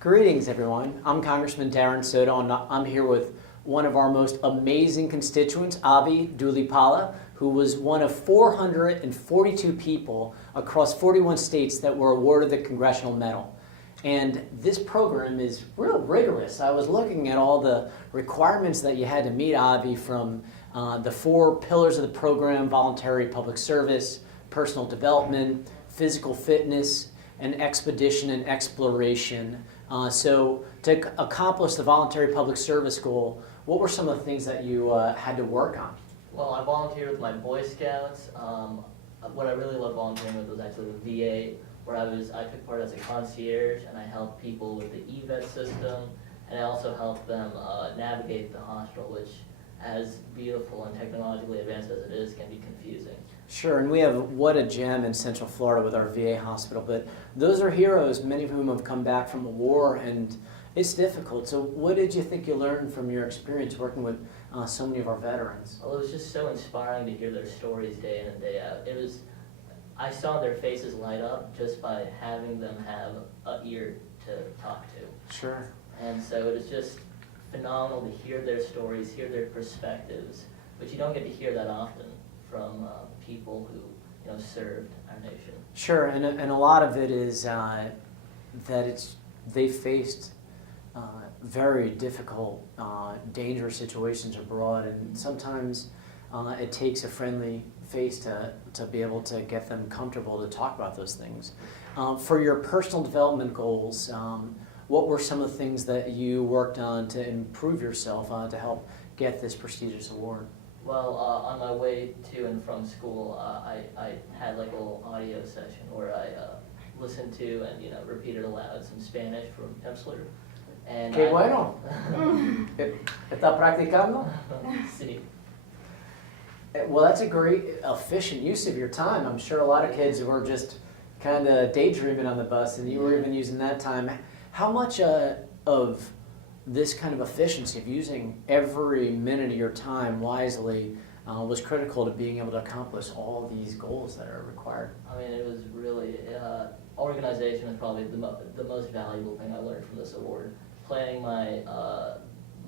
Greetings, everyone. I'm Congressman Darren Soto, and I'm here with one of our most amazing constituents, Dhulipala, who was one of 442 people across 41 states that were awarded the Congressional Medal. And this program is real rigorous. I was looking at all the requirements that you had to meet, Avi, from the 4 pillars of the program: voluntary public service, personal development, physical fitness, and expedition and exploration. So to accomplish the voluntary public service goal, what were some of the things that you had to work on? Well, I volunteered with my Boy Scouts. What I really loved volunteering with was actually the VA, where I took part as a concierge, and I helped people with the EVET system, and I also helped them navigate the hospital, which, as beautiful and technologically advanced as it is, can be confusing. Sure, and we have what a gem in Central Florida with our VA hospital, but those are heroes, many of whom have come back from a war, and it's difficult. So what did you think you learned from your experience working with so many of our veterans? Well, it was just so inspiring to hear their stories day in and day out. I saw their faces light up just by having them have an ear to talk to. Sure. And so it was just phenomenal to hear their stories, hear their perspectives, which you don't get to hear that often from people who served our nation. Sure, and a lot of it is that they faced very difficult, dangerous situations abroad, and sometimes it takes a friendly face to be able to get them comfortable to talk about those things. For your personal development goals, what were some of the things that you worked on to improve yourself to help get this prestigious award? Well, on my way to and from school, I had like a little audio session where I listened to and repeated aloud some Spanish from Hemsler. And Qué bueno. ¿Está practicando? Sí. Well, that's a great, efficient use of your time. I'm sure a lot of kids were just kind of daydreaming on the bus, and you were even using that time. How much of this kind of efficiency of using every minute of your time wisely was critical to being able to accomplish all these goals that are required? I mean, it was really, organization is probably the most valuable thing I learned from this award. Planning my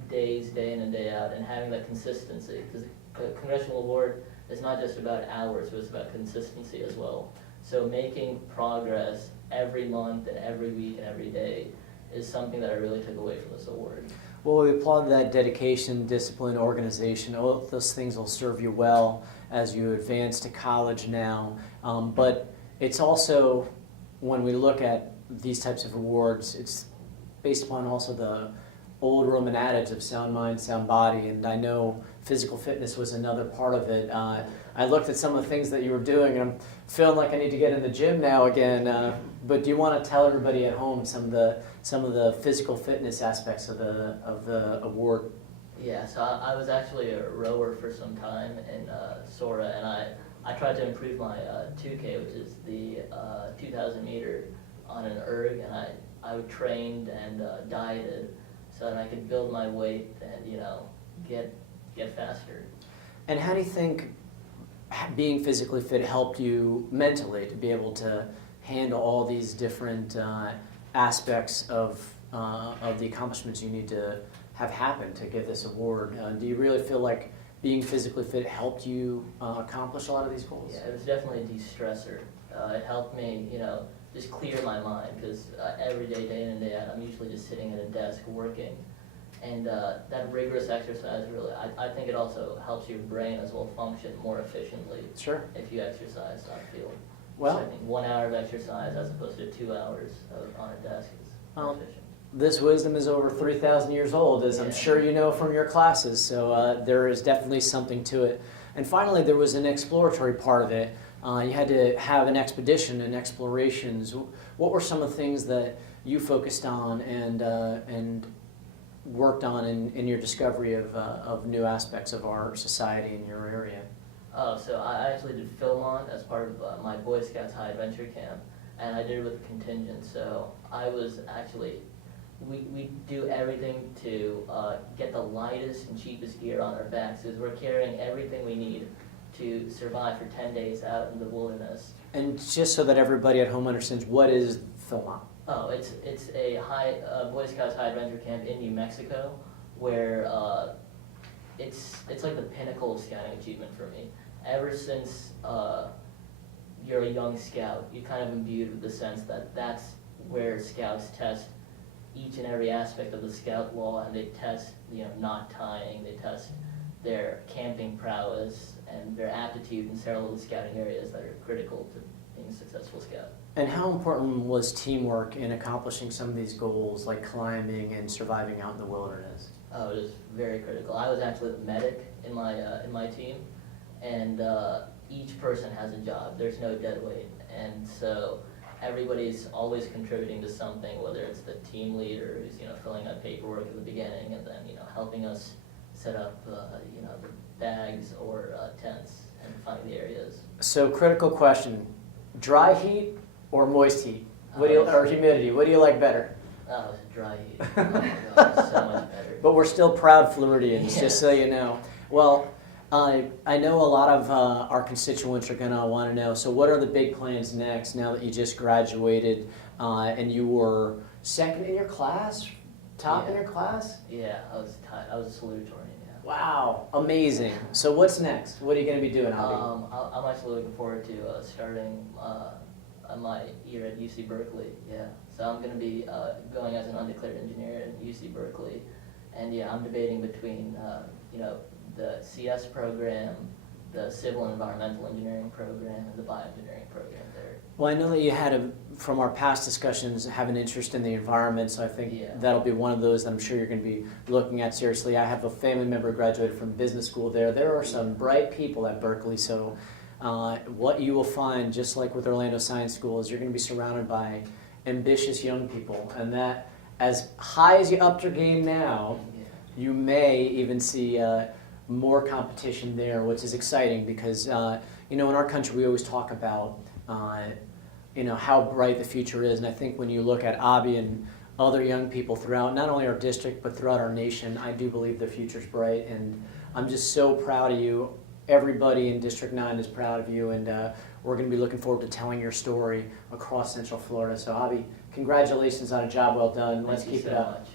days, day in and day out, and having that consistency. Because the Congressional Award is not just about hours, but it's about consistency as well. So making progress every month and every week and every day is something that I really took away from this award. Well, we applaud that dedication, discipline, organization. All of those things will serve you well as you advance to college now. But it's also, when we look at these types of awards, it's based upon also the old Roman adage of sound mind, sound body, and I know physical fitness was another part of it. I looked at some of the things that you were doing, and I'm feeling like I need to get in the gym now again. But do you want to tell everybody at home some of the physical fitness aspects of the award? Yeah, so I was actually a rower for some time in Soto, and I tried to improve my 2K, which is the 2,000 meter on an erg, and I trained and dieted so that I could build my weight and get faster. And how do you think being physically fit helped you mentally to be able to handle all these different aspects of the accomplishments you need to have happen to get this award? Do you really feel like being physically fit helped you accomplish a lot of these goals? Yeah, it was definitely a de-stressor. It helped me, just clear my mind, because every day, day in and day out, I'm usually just sitting at a desk working. And that rigorous exercise really, I think it also helps your brain as well function more efficiently. Sure. If you exercise on field. Well, so I think 1 hour of exercise as opposed to 2 hours on a desk is more efficient. This wisdom is over 3,000 years old, as I'm sure you know from your classes, so there is definitely something to it. And finally, there was an exploratory part of it. You had to have an expedition and explorations. What were some of the things that you focused on and worked on in your discovery of new aspects of our society in your area? Oh, so I actually did Philmont as part of my Boy Scouts High Adventure Camp, and I did it with a contingent. So I was actually, we do everything to get the lightest and cheapest gear on our backs, because we're carrying everything we need to survive for 10 days out in the wilderness. And just so that everybody at home understands, what is Philmont? Oh, it's a Boy Scouts high adventure camp in New Mexico, where it's like the pinnacle of scouting achievement for me. Ever since you're a young scout, you're kind of imbued with the sense that that's where scouts test each and every aspect of the scout law, and they test, knot tying, they test their camping prowess and their aptitude in several of the scouting areas that are critical to being a successful scout. And how important was teamwork in accomplishing some of these goals, like climbing and surviving out in the wilderness? Oh, it was very critical. I was actually the medic in my team, and each person has a job. There's no dead weight, and so everybody's always contributing to something. Whether it's the team leader who's filling out paperwork at the beginning, and then helping us set up the bags or tents and finding the areas. So, critical question: dry heat or moist heat? Or humidity? What do you like better? Oh, it's dry heat. Oh my God, it's so much better. But we're still proud Floridians, just so you know. Well, I know a lot of our constituents are going to want to know, so what are the big plans next now that you just graduated and you were second in your class, top in your class? Yeah, I was a salutatorian, yeah. Wow, amazing. So what's next? What are you going to be doing, Abhi? I'm actually looking forward to starting my year at UC Berkeley, yeah. So I'm going to be going as an undeclared engineer at UC Berkeley, and yeah, I'm debating between, the CS program, the civil and environmental engineering program, and the bioengineering program there. Well, I know that you had, from our past discussions, have an interest in the environment, so I think that'll be one of those that I'm sure you're going to be looking at seriously. I have a family member who graduated from business school there. There are some bright people at Berkeley, so what you will find, just like with Orlando Science School, is you're going to be surrounded by ambitious young people, and that as high as you upped your game now, you may even see more competition there, which is exciting because in our country we always talk about how bright the future is, and I think when you look at Abhi and other young people throughout not only our district but throughout our nation, I do believe the future's bright, and I'm just so proud of you. Everybody in District 9 is proud of you, and we're going to be looking forward to telling your story across Central Florida. So Abhi, congratulations on a job well done. Let's keep it up. Much.